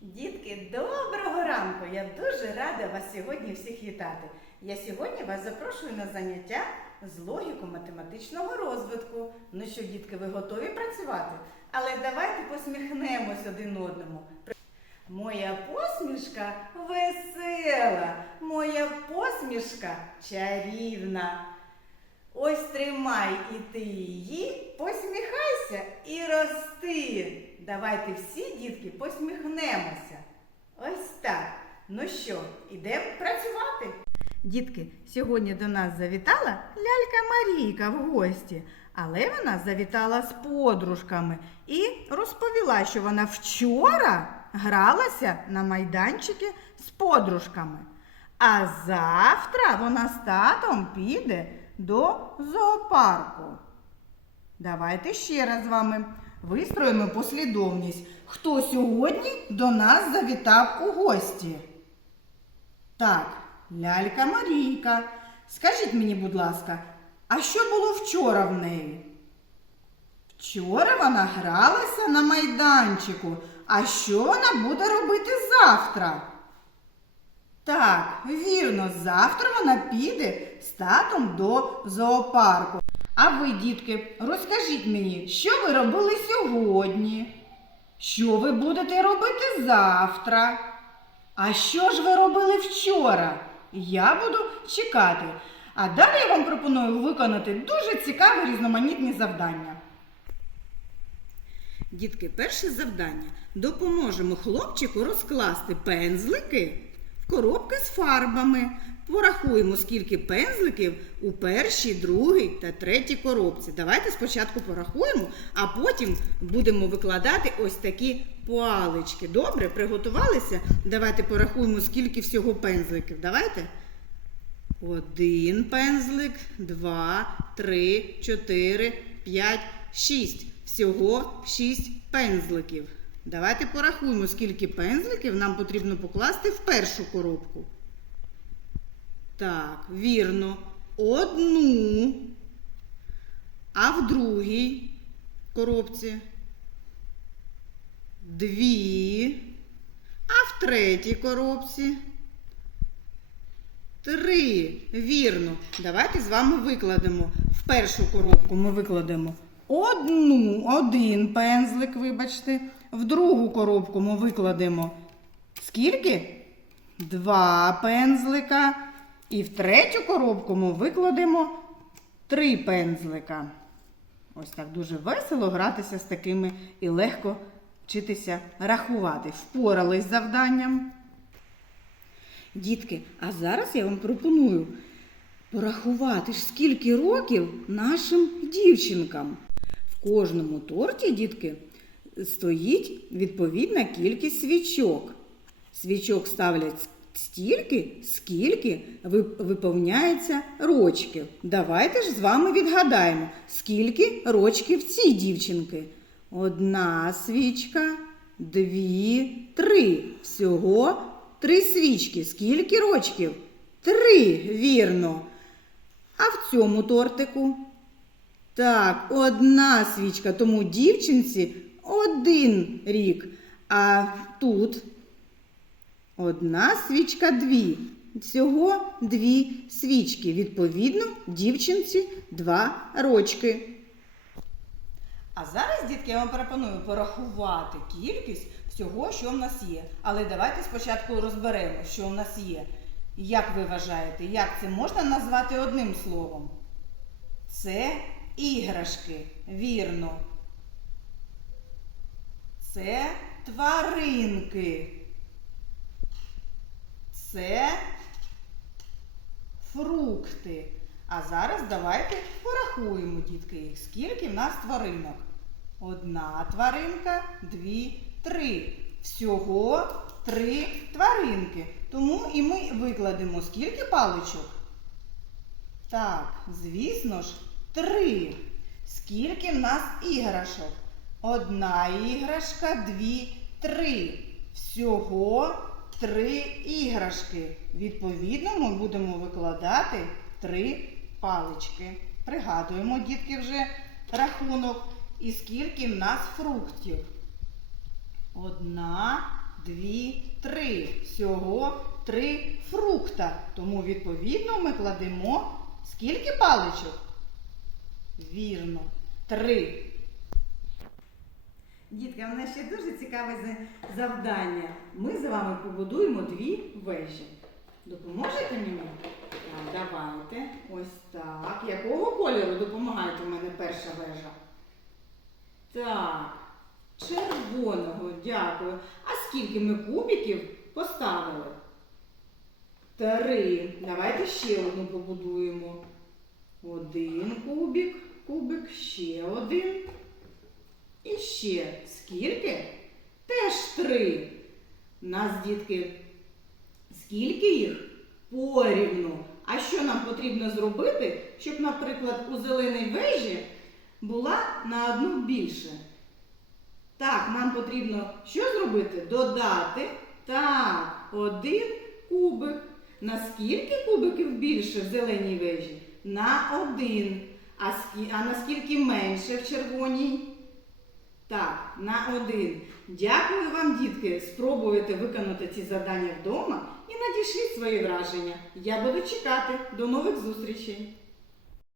Дітки, доброго ранку! Я дуже рада вас сьогодні всіх вітати. Я сьогодні вас запрошую на заняття з логіко-математичного розвитку. Ну що, дітки, ви готові працювати? Але давайте посміхнемось один одному. Моя посмішка весела, моя посмішка чарівна. Ось тримай і ти її, посміхайся і рости. Давайте всі, дітки, посміхнемося. Ось так. Ну що, ідемо працювати? Дітки, сьогодні до нас завітала лялька Марійка в гості, але вона завітала з подружками і розповіла, що вона вчора гралася на майданчики з подружками. А завтра вона з татом піде до зоопарку. Давайте ще раз з вами вистроїмо послідовність. Хто сьогодні до нас завітав у гості? Так, лялька Марійка. Скажіть мені, будь ласка, а що було вчора в неї? Вчора вона гралася на майданчику. А що вона буде робити завтра? Так, вірно, завтра вона піде з татом до зоопарку. А ви, дітки, розкажіть мені, що ви робили сьогодні? Що ви будете робити завтра? А що ж ви робили вчора? Я буду чекати. А далі я вам пропоную виконати дуже цікаві різноманітні завдання. Дітки, перше завдання. Допоможемо хлопчику розкласти пензлики коробки з фарбами. Порахуємо, скільки пензликів у першій, другій та третій коробці. Давайте спочатку порахуємо, а потім будемо викладати ось такі палички. Добре, приготувалися? Давайте порахуємо, скільки всього пензликів. Давайте. Один пензлик, два, три, чотири, п'ять, шість. Всього шість пензликів. Давайте порахуємо, скільки пензликів нам потрібно покласти в першу коробку. Так, вірно. Одну. А в другій коробці. Дві. А в третій коробці. Три. Вірно. Давайте з вами викладемо. В першу коробку ми викладемо одну, один пензлик, вибачте. В другу коробку ми викладемо скільки? Два пензлика. І в третю коробку ми викладемо три пензлика. Ось так дуже весело гратися з такими і легко вчитися рахувати. Впорались з завданням. Дітки, а зараз я вам пропоную порахувати, скільки років нашим дівчинкам. В кожному торті, дітки, стоїть відповідна кількість свічок. Свічок ставлять стільки, скільки виповняється рочків. Давайте ж з вами відгадаємо, скільки рочків ці дівчинки. Одна свічка, дві, три. Всього три свічки. Скільки рочків? Три, вірно. А в цьому тортику? Так, одна свічка, тому дівчинці один рік. А тут одна свічка дві. Всього дві свічки. Відповідно, дівчинці два рочки. А зараз, дітки, я вам пропоную порахувати кількість всього, що в нас є. Але давайте спочатку розберемо, що в нас є. Як ви вважаєте, як це можна назвати одним словом? Це іграшки, вірно. Це тваринки. Це фрукти. А зараз давайте порахуємо, дітки, їх. Скільки в нас тваринок? Одна тваринка, дві, три. Всього три тваринки. Тому і ми викладемо скільки паличок? Так, звісно ж, три. Скільки в нас іграшок? Одна іграшка, дві, три. Всього три іграшки. Відповідно, ми будемо викладати три палички. Пригадуємо, дітки, вже рахунок. І скільки в нас фруктів? Одна, дві, три. Всього три фрукта. Тому, відповідно, ми кладемо скільки паличок? Вірно, три. Дітки, у нас ще дуже цікаве завдання. Ми з вами побудуємо дві вежі. Допоможете мені? Так, давайте. Ось так. Якого кольору допомагаєте у мене перша вежа? Так, червоного, дякую. А скільки ми кубиків поставили? Три. Давайте ще одну побудуємо. Один кубик, кубик, ще один. І ще скільки? Теж три. Нас, дітки, скільки їх? Порівну. А що нам потрібно зробити, щоб, наприклад, у зеленій вежі була на одну більше? Так, нам потрібно що зробити? Додати. Так, один кубик. На скільки кубиків більше в зеленій вежі? На один. А, скі... а наскільки менше в червоній? Так, на один. Дякую вам, дітки. Спробуйте виконати ці завдання вдома і надішліть свої враження. Я буду чекати. До нових зустрічей!